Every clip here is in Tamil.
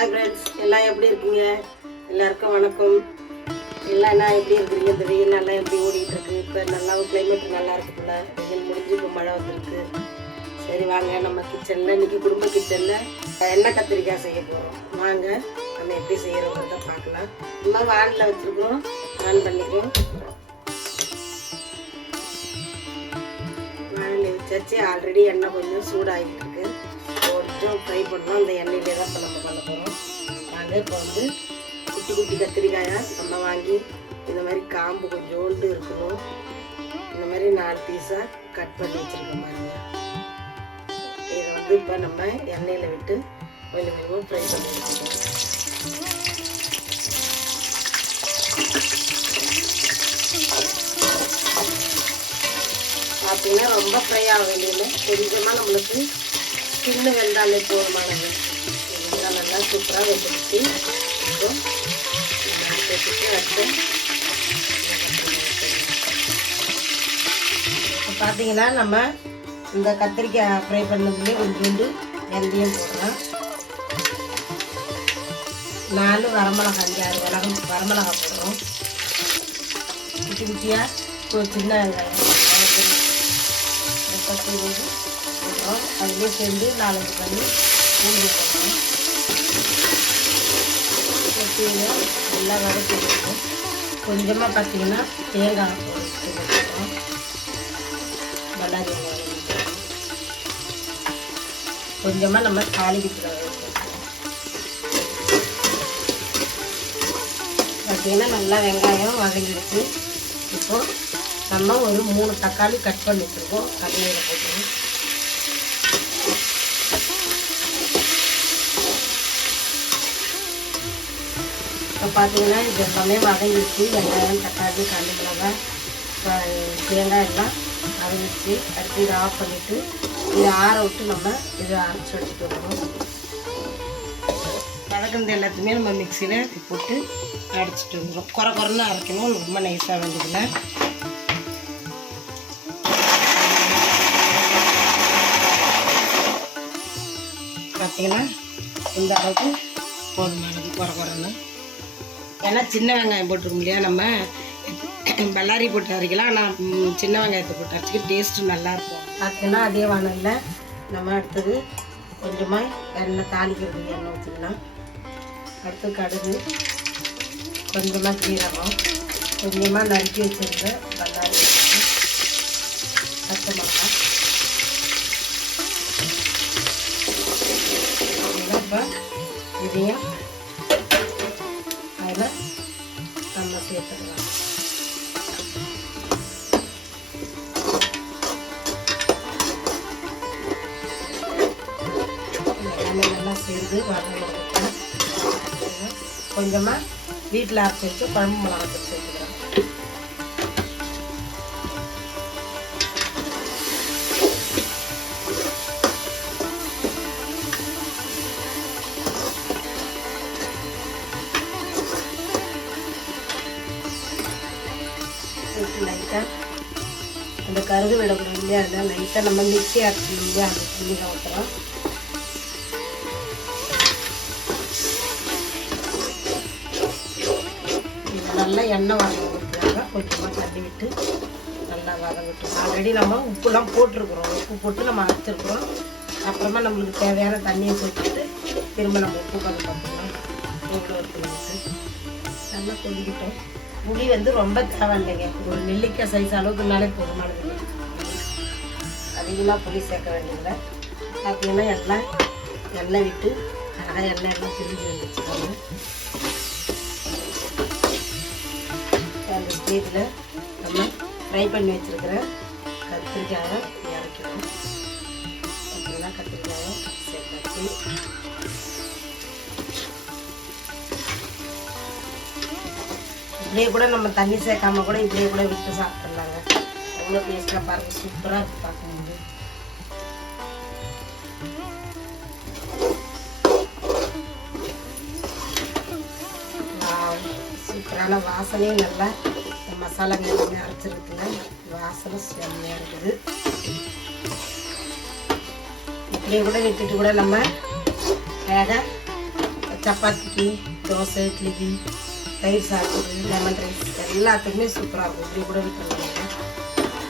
ஹாய் ஃப்ரெண்ட்ஸ், எல்லாம் எப்படி இருக்கீங்க? எல்லாருக்கும் வணக்கம். எல்லாம் என்ன எப்படி இருக்கிறீங்க? இந்த வெயில் நல்லா எப்படி ஓடிட்டு இருக்கு? இப்போ நல்லாவும் கிளைமேட் நல்லா இருக்குல்ல. வெயில் முடிஞ்சு இப்போ மழை வந்துருக்கு. சரி வாங்க, நம்ம கிச்சனில் இன்னைக்கு குடும்ப கிச்சனில் எண்ணெய் கத்திரிக்காய் செய்ய போகிறோம். வாங்க நம்ம எப்படி செய்கிறோங்கிறத பார்க்கலாம். நம்ம வானில் வச்சுருக்கோம், ஆன் பண்ணிக்கிறோம். வானில் வச்சாச்சு. ஆல்ரெடி எண்ணெய் கொஞ்சம் சூடாகிட்டு இருக்கு. கொஞ்சம் ஃப்ரை பண்ணோம். அந்த எண்ணெயிலே தான் இப்போ நம்ம பண்ண போகிறோம். நாங்கள் இப்போ வந்து குட்டி குட்டி கத்திரிக்காயாக நம்ம வாங்கி இந்த மாதிரி காம்பு கொஞ்சோண்டு இருக்கணும். இந்த மாதிரி 4 பீஸாக கட் பண்ணி வச்சுருக்க மாதிரி இதை வந்து இப்போ நம்ம எண்ணெயில் விட்டு கொஞ்சம் கொஞ்சமாக ஃப்ரை பண்ணி வச்சுக்கணும். பார்த்தீங்கன்னா ரொம்ப ஃப்ரை ஆக வேண்டியது, கொஞ்சமாக நம்மளுக்கு சின்ன வெந்தாலே போதுமானது. வெந்தால் நல்லா சூப்பராக வெந்துடுச்சு. இப்போ பார்த்தீங்கன்னா நம்ம இந்த கத்திரிக்காய் ஃப்ரை பண்ணதுலேயே கொஞ்சோண்டு வெந்தயம் போடுறோம். 4 வரமிளகாய், 5-6 வரமிளகாய் போடுறோம். குட்டி குட்டியாக சின்ன வெங்காயம் போடுறோம். அதுலேயே சேர்ந்து 4-5 பண்ணி பூண்டு போடுறோம். நல்லா வதக்கி வச்சுருக்கோம். கொஞ்சமாக பார்த்தீங்கன்னா தேங்காய் போடுறோம். பல்லாரி வெங்காயம் கொஞ்சமாக நம்ம தாளிக்கிறோம். பார்த்தீங்கன்னா நல்லா வெங்காயம் வதங்கிடுச்சு. இப்போது நம்ம ஒரு 3 தக்காளி கட் பண்ணி வச்சுருக்கோம். கடையில் போட்டுருவோம். இப்போ பார்த்தீங்கன்னா இது எல்லாமே வதங்கிடுச்சு. வெங்காயம், தக்காளி, காஞ்ச மிளகாய், தேங்காய் எல்லாம் வதங்கிடுச்சு. அடுத்து இதை ஆஃப் பண்ணிவிட்டு இதை ஆற விட்டு நம்ம இதை அரைச்சி வச்சுட்டு வரணும். வதக்கினது எல்லாத்தையுமே நம்ம மிக்சியில் போட்டு அரைச்சிட்டு வந்துடும். குறைன்னு அரைக்கணும், ரொம்ப நைஸாக வேண்டியதில்லை. பார்த்தீங்கன்னா இந்த அளவுக்கு போதுமானது குறைன்னு. ஏன்னா சின்ன வெங்காயம் போட்டிருக்கோம் இல்லையா, நம்ம பல்லாரி போட்டு அரைக்கலாம். ஆனால் சின்ன வெங்காயத்தை போட்டு அரைச்சிக்க டேஸ்ட்டு நல்லாயிருக்கும். பார்த்தீங்கன்னா அதே வானலில் நம்ம அடுத்தது கொஞ்சமாக எண்ணெய் தாளிக்கிறதுக்கு எண்ணெய் ஊற்றிக்கலாம். அடுத்து கடுகு, கொஞ்சமாக சீரகம், கொஞ்சமாக நறுக்கி வச்சுருக்க பல்லாரி, பச்சை மிளகாய். இப்போ இதையும் அதில் நம்ம சேர்த்துக்கலாம். எல்லாமே நல்லா சேர்ந்து வதங்க கொஞ்சமாக வீட்டில் அரைச்சி வச்சு குழம்பு மிளகாய் சேர்த்துக்கலாம். லைட்டாக அந்த கருது விடக்கூடாது இல்லையா, அதில் லைட்டாக நம்ம மிக்ஸி அரைச்சிடும் இல்லையா, அந்த தண்ணி தான் ஊற்றுறோம். இது நல்லா எண்ணெய் வதங்கிறதுக்காக கொஞ்சமாக தண்ணி விட்டு நல்லா வதங்கிட்டோம். ஆல்ரெடி நம்ம உப்புலாம் போட்டிருக்குறோம். உப்பு போட்டு நம்ம அரைச்சிருக்கிறோம். அப்புறமா நம்மளுக்கு தேவையான தண்ணியை சேர்த்துட்டு திரும்ப நம்ம உப்பு கொஞ்சம் பார்த்துக்கலாம். எவ்வளோ இருக்குன்னு நல்லா கொதிக்கிட்டோம். புளி வந்து ரொம்ப தேவை இல்லைங்க, ஒரு நெல்லிக்காய் சைஸ் அளவுக்குனாலே போதுமானது. அதிகமாக புளி சேர்க்க வேண்டியதில்லை. பார்த்தீங்கன்னா எல்லாம் எண்ணெய் விட்டு அழகாக எண்ணெய் எல்லாம் பிரிஞ்சு வந்துச்சுக்காங்க. அந்த ஸ்டேஜில் நம்ம ஃப்ரை பண்ணி வச்சுருக்கிற கத்திரிக்காயை இறக்கணும். பார்த்தீங்கன்னா கத்திரிக்காயை சேர்த்தாச்சு. இப்படியே கூட நம்ம தண்ணி சேர்க்காம கூட இப்படியே கூட விட்டு சாப்பிட்றலாங்க. எவ்வளோ டேஸ்ட்டாக பாருங்கள், சூப்பராக இருக்குது பார்க்கும்போது. சூப்பரான வாசனையும் நல்லா மசாலாங்க எல்லாமே அரைச்சிருக்குங்க. வாசனை செம்மையாக இருக்குது. இப்படியே கூட விட்டுட்டு கூட நம்ம வேக சப்பாத்திக்கு, தோசை, இட்லிக்கு, தயிர் சாப்பிட்டு, லெமன் ரைஸ் எல்லாத்துக்குமே சூப்பராக இருக்கும். இப்படி கூட பண்ணுவாங்க.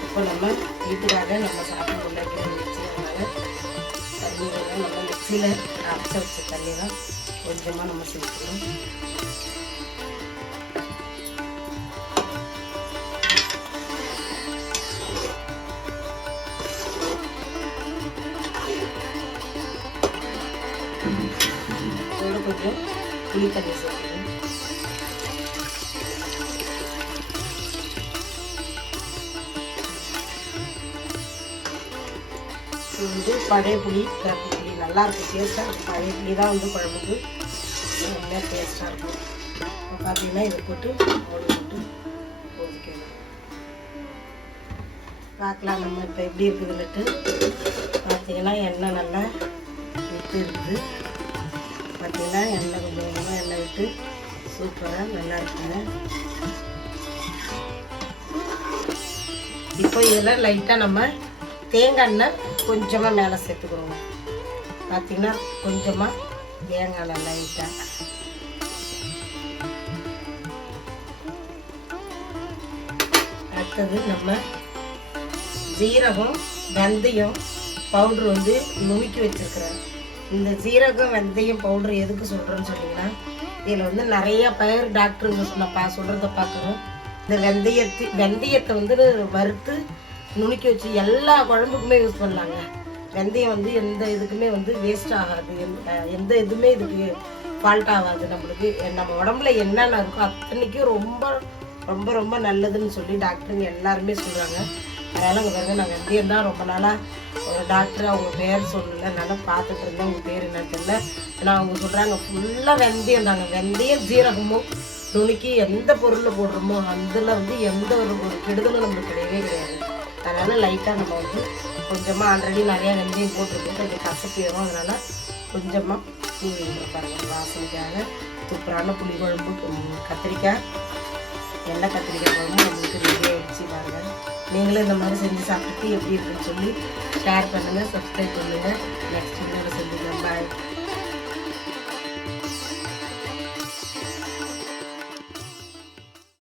இப்போ நம்ம வீட்டுக்காக நம்ம சாப்பிட்டு முன்னாடி மிக்சி, அதனால் தண்ணி வேணும். நம்ம மிக்சியில் அரைச்சி வச்ச தண்ணி தான் கொஞ்சமாக நம்ம சேர்த்துக்கணும். கொஞ்சம் புளி தண்ணி சேர்க்கணும். இது பழைய புளி, கருப்பு புளி நல்லா இருக்கும், டேஸ்ட்டாக இருக்கும். பழைய புளி தான் குழம்புக்கு நல்லா டேஸ்ட்டாக இருக்கும். இப்போ பார்த்தீங்கன்னா இதை போட்டு போட்டு கொதிக்கணும். பார்க்கலாம் நம்ம இப்போ எப்படி இருக்குதுன்னுட்டு. பார்த்தீங்கன்னா எண்ணெய் நல்லா விட்டு இருக்குது. பார்த்தீங்கன்னா எண்ணெய் கொஞ்சம் கொஞ்சமாக எண்ணெய் விட்டு சூப்பராக நல்லா இருக்குங்க. இப்போ இதில் லைட்டாக நம்ம தேங்காய் எண்ணெய் கொஞ்சமாக மேலே சேர்த்துக்கிறோம். பார்த்தீங்கன்னா கொஞ்சமாக தேங்காய் எண்ணெய் லைட்டாக. அடுத்தது நம்ம ஜீரகம், வெந்தயம் பவுட்ரு நுணுக்கி வச்சுருக்கிறேன். இந்த ஜீரகம், வெந்தயம் பவுட்ரு எதுக்கு சொல்கிறேன்னு சொன்னீங்கன்னா, இதில் நிறைய பேர் டாக்டருங்க சொல்கிறத பார்க்குறோம். இந்த வெந்தயத்தை வறுத்து நுணுக்கி வச்சு எல்லா குழம்புக்குமே யூஸ் பண்ணலாங்க. வெந்தயம் எந்த இதுக்குமே வேஸ்ட் ஆகாது, எந்த இதுவுமே இதுக்கு ஃபால்ட் ஆகாது. நம்மளுக்கு நம்ம உடம்புல என்னென்ன இருக்கோ அத்தனைக்கும் ரொம்ப ரொம்ப ரொம்ப நல்லதுன்னு சொல்லி டாக்டருங்க எல்லாருமே சொல்கிறாங்க. அதனால் அங்கே பாருங்க, நான் வெந்தயம் தான் ரொம்ப நாளாக ஒரு டாக்டர் அவங்க பேர் சொல்லலை, நான் பார்த்துட்டு இருந்தேன். அவங்க பேர் என்னன்னு தெரியல. ஆனால் அவங்க சொல்கிறாங்க ஃபுல்லாக வெந்தயம் தாங்க. வெந்தயம், ஜீரகமும் நுணுக்கி எந்த பொருளில் போடுறோமோ அதில் எந்த ஒரு கெடுதலும் நம்மளுக்கு கிடையவே கிடையாது. அதனால் லைட்டாக நம்ம கொஞ்சமாக ஆல்ரெடி நிறையா வெந்தயம் போட்டிருக்கோம், கொஞ்சம் கசப்பு வரும். அதனால் கொஞ்சமாக தூவி பாருங்க, வாசனைக்காக சூப்பரான புளி குழம்பு, கத்திரிக்காய், எண்ணெய் கத்திரிக்காய் குழம்பு நம்மளுக்கு ரெடி ஆகிடுச்சு பாருங்கள். நீங்களும் இந்த மாதிரி செஞ்சு சாப்பிட்டு எப்படி இருக்குன்னு சொல்லி ஷேர் பண்ணுங்கள், சப்ஸ்கிரைப் பண்ணுங்கள். நெக்ஸ்ட் வீடியோவில் சந்திக்கலாம். பாய்.